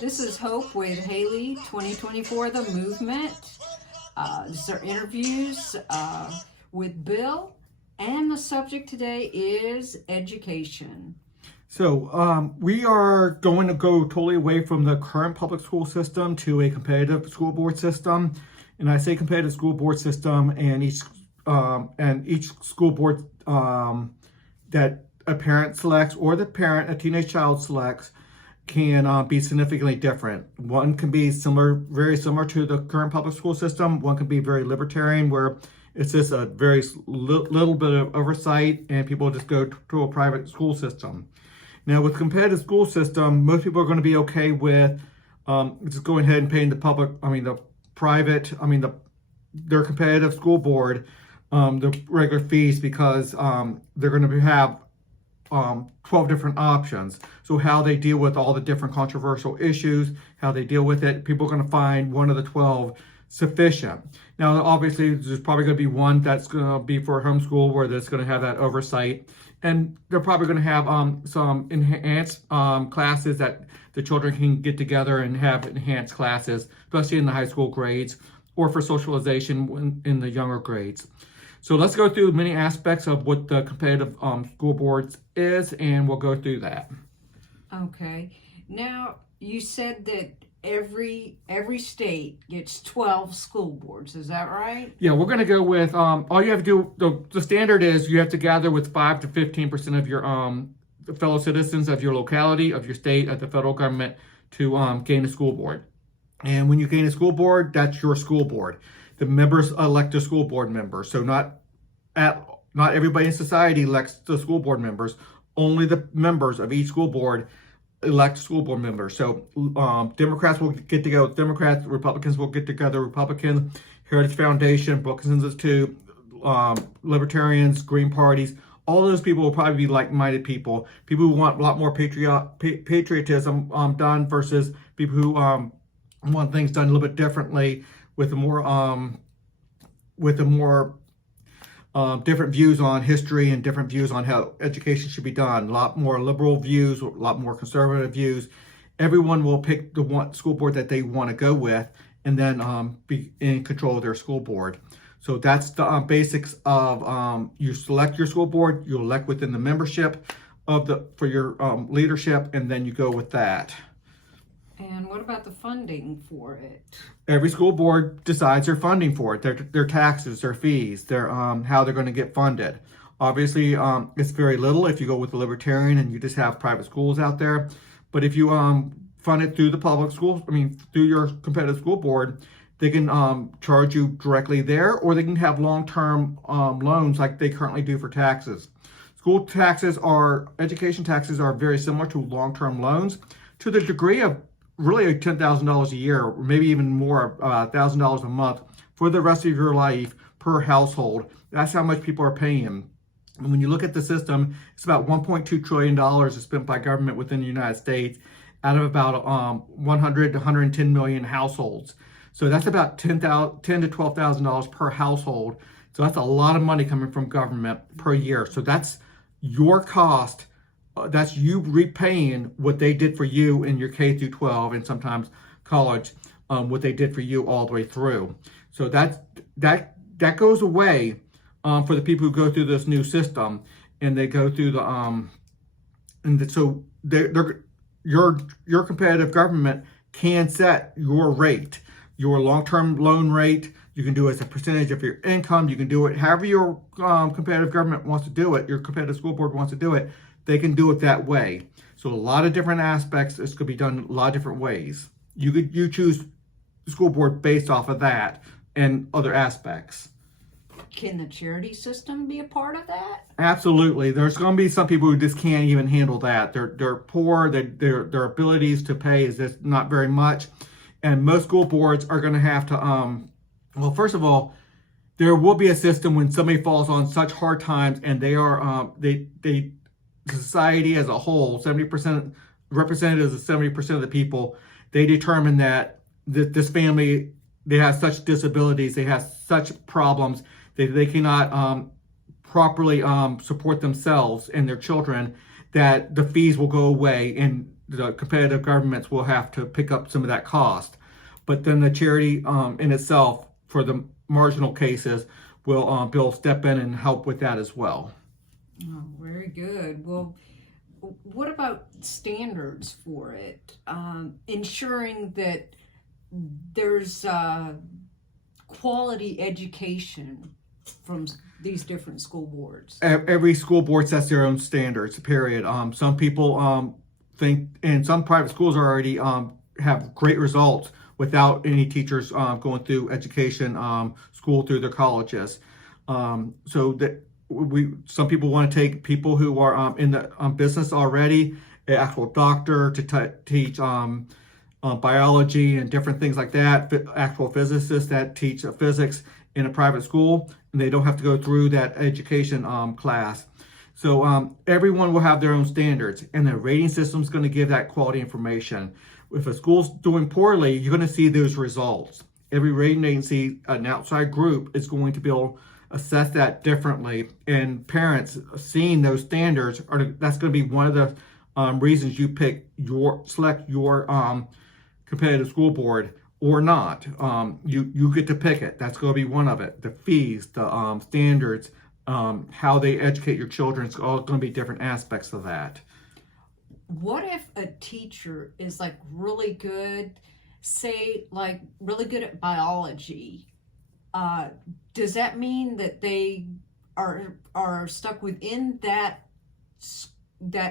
This is Hope with Haley 2024 The Movement. These are interviews with Bill, and the subject today is education. So we are going to go totally away from the current public school system to a competitive school board system. And I say competitive school board system, and each school board that a parent selects or a teenage child selects can be significantly different. One can be very similar to the current public school system. One can be very libertarian, where it's just a very little bit of oversight and people just go to a private school system. Now, with competitive school system, most people are going to be okay with just going ahead and paying their competitive school board the regular fees, because they're going to have 12 different options. So how they deal with all the different controversial issues, how they deal with it, people are going to find one of the 12 sufficient. Now, obviously, there's probably going to be one that's going to be for homeschool, where that's going to have that oversight. And they're probably going to have some enhanced classes that the children can get together and have enhanced classes, especially in the high school grades, or for socialization in the younger grades. So let's go through many aspects of what the competitive school boards is, and we'll go through that. Okay. Now, you said that every state gets 12 school boards. Is that right? Yeah, we're going to go with all you have to do. The standard is you have to gather with 5 to 15% of your fellow citizens of your locality, of your state, of the federal government to gain a school board. And when you gain a school board, that's your school board. The members elect the school board members. So not everybody in society elects the school board members. Only the members of each school board elect school board members. So Democrats will get together with Democrats, Republicans will get together Republicans, Heritage Foundation, Brookings Institute, Libertarians, Green parties. All those people will probably be like-minded people who want a lot more patriotism done, versus people who want things done a little bit differently, with a more different views on history and different views on how education should be done. A lot more liberal views, a lot more conservative views. Everyone will pick the one school board that they want to go with, and then be in control of their school board. So that's the basics of you select your school board, you elect within the membership for your leadership, and then you go with that. And what about the funding for it? Every school board decides their funding for it, their taxes, their fees, their how they're going to get funded. Obviously, it's very little if you go with the libertarian and you just have private schools out there. But if you fund it through the public schools, through your competitive school board, they can charge you directly there, or they can have long-term loans like they currently do for taxes. Education taxes are very similar to long-term loans, to the degree of really $10,000 a year, or maybe even more, $1,000 a month for the rest of your life per household. That's how much people are paying. And when you look at the system, it's about $1.2 trillion is spent by government within the United States out of about 100 to 110 million households. So that's about $10,000 to $12,000 per household. So that's a lot of money coming from government per year. So that's your cost. That's you repaying what they did for you in your K through 12 and sometimes college, what they did for you all the way through. So that goes away for the people who go through this new system, and they go through your competitive government can set your rate, your long-term loan rate. You can do it as a percentage of your income. You can do it however your competitive government wants to do it. Your competitive school board wants to do it. They can do it that way. So a lot of different aspects. This could be done a lot of different ways. You choose the school board based off of that and other aspects. Can the charity system be a part of that? Absolutely. There's going to be some people who just can't even handle that. They're poor. Their abilities to pay is just not very much. And most school boards are going to have to, well, first of all, there will be a system when somebody falls on such hard times, and they are society as a whole, 70% representatives of 70% of the people, they determine that this family, they have such disabilities, they have such problems, they cannot properly support themselves and their children, that the fees will go away, and the competitive governments will have to pick up some of that cost. But then the charity in itself, for the marginal cases, will be able to step in and help with that as well. Oh, very good. Well, what about standards for it? Ensuring that there's quality education from these different school boards. Every school board sets their own standards, period. Some people think, and some private schools already have great results without any teachers going through education school through their colleges. So that some people want to take people who are in the business already, an actual doctor to teach biology and different things like that, actual physicists that teach physics in a private school, and they don't have to go through that education class. So everyone will have their own standards, and the rating system is going to give that quality information. If a school's doing poorly, you're going to see those results. Every rating agency, an outside group, is going to be able to assess that differently, and parents seeing those standards that's going to be one of the reasons you select your competitive school board or not. You get to pick it. That's going to be one of it. The fees, the standards, how they educate your children, it's all going to be different aspects of that. What if a teacher is like really good, say like really good at biology? Does that mean that they are stuck within that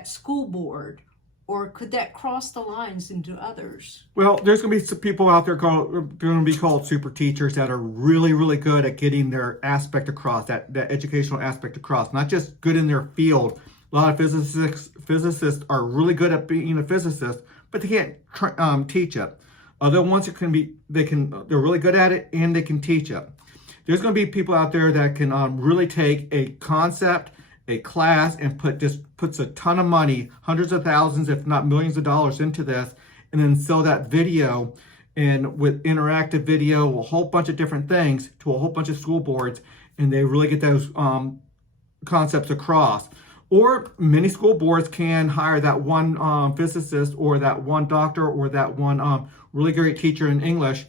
school board, or could that cross the lines into others? Well, there's going to be some people out there going to be called super teachers that are really, really good at getting their aspect across, that educational aspect across, not just good in their field. A lot of physicists are really good at being a physicist, but they can't teach it. Other ones they're really good at it and they can teach it. There's going to be people out there that can really take a concept, a class, and puts a ton of money, hundreds of thousands, if not millions of dollars into this, and then sell that video, and with interactive video, a whole bunch of different things to a whole bunch of school boards, and they really get those concepts across. Or many school boards can hire that one physicist or that one doctor or that one really great teacher in English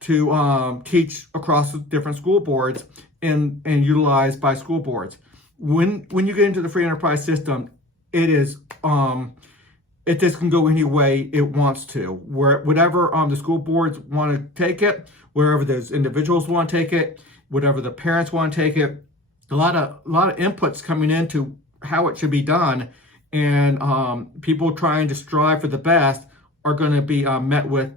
to teach across different school boards and utilized by school boards. When you get into the free enterprise system, it just can go any way it wants to. Whatever the school boards want to take it, wherever those individuals want to take it, whatever the parents want to take it, a lot of inputs coming into how it should be done, and people trying to strive for the best are going to be met with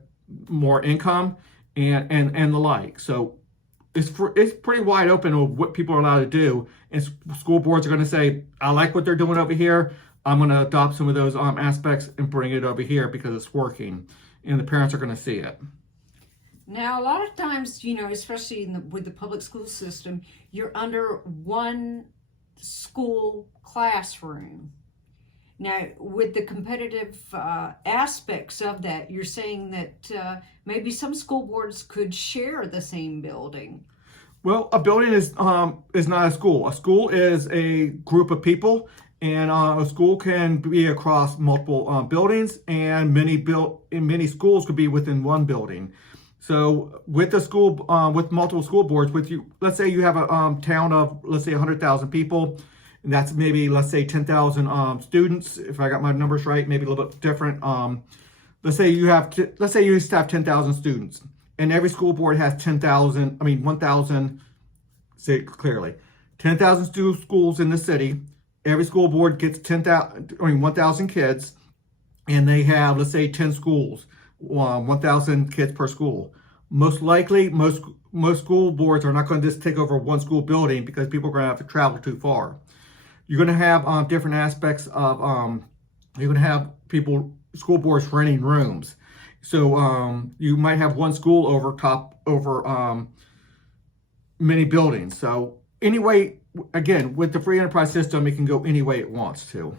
more income and the like. So it's pretty wide open of what people are allowed to do, and school boards are going to say, I like what they're doing over here, I'm going to adopt some of those aspects and bring it over here because it's working, and the parents are going to see it. Now, a lot of times, especially with the public school system, you're under one school classroom. Now, with the competitive aspects of that, you're saying that maybe some school boards could share the same building. Well, a building is not a school. A school is a group of people, and a school can be across multiple buildings, and many schools could be within one building. So with the school, with multiple school boards, let's say you have a town of, let's say 100,000 people, and that's maybe, let's say 10,000 students. If I got my numbers right, maybe a little bit different. Let's say you used to have 10,000 students, and every school board has 1,000. Say it clearly, 10,000 schools in the city. Every school board gets 1,000 kids, and they have, let's say, 10 schools. 1,000 kids per school. Most likely, most school boards are not going to just take over one school building because people are going to have to travel too far. You're going to have different aspects of, you're going to have school boards renting rooms. So you might have one school over many buildings. So anyway, again, with the free enterprise system, it can go any way it wants to.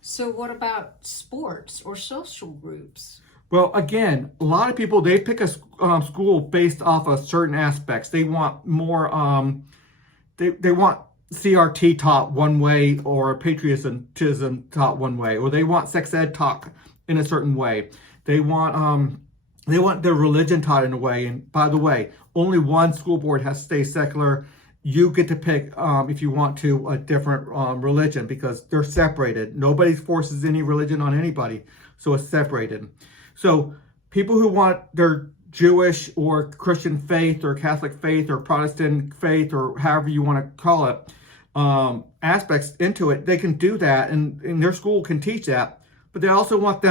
So what about sports or social groups? Well, again, a lot of people, they pick a school based off of certain aspects. They want more, they want CRT taught one way or patriotism taught one way, or they want sex ed taught in a certain way. They want their religion taught in a way. And by the way, only one school board has to stay secular. You get to pick, if you want to, a different religion, because they're separated. Nobody forces any religion on anybody, so it's separated. So people who want their Jewish or Christian faith or Catholic faith or Protestant faith or however you want to call it, aspects into it, they can do that, and their school can teach that. But they also want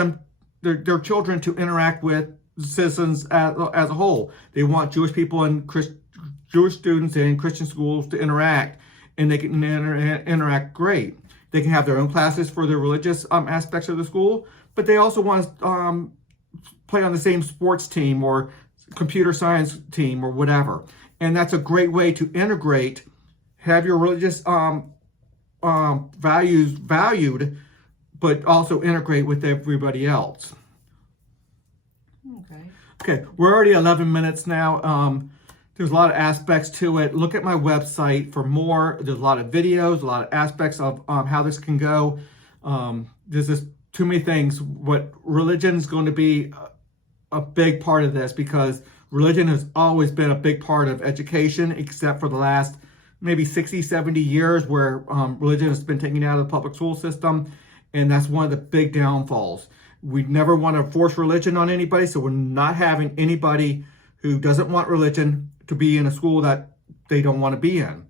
their children to interact with citizens as a whole. They want Jewish people and Jewish students in Christian schools to interact, and they can interact great. They can have their own classes for their religious aspects of the school, but they also want to play on the same sports team or computer science team or whatever. And that's a great way to integrate, have your religious values valued, but also integrate with everybody else. Okay, we're already 11 minutes now. There's a lot of aspects to it. Look at my website for more. There's a lot of videos, a lot of aspects of how this can go. There's just too many things. What religion is going to be a big part of this, because religion has always been a big part of education, except for the last maybe 60, 70 years where religion has been taken out of the public school system. And that's one of the big downfalls. We never want to force religion on anybody, so we're not having anybody who doesn't want religion to be in a school that they don't want to be in.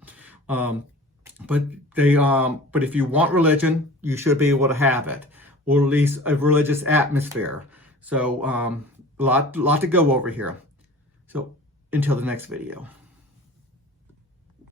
But if you want religion, you should be able to have it, or at least a religious atmosphere. So a lot to go over here. So until the next video.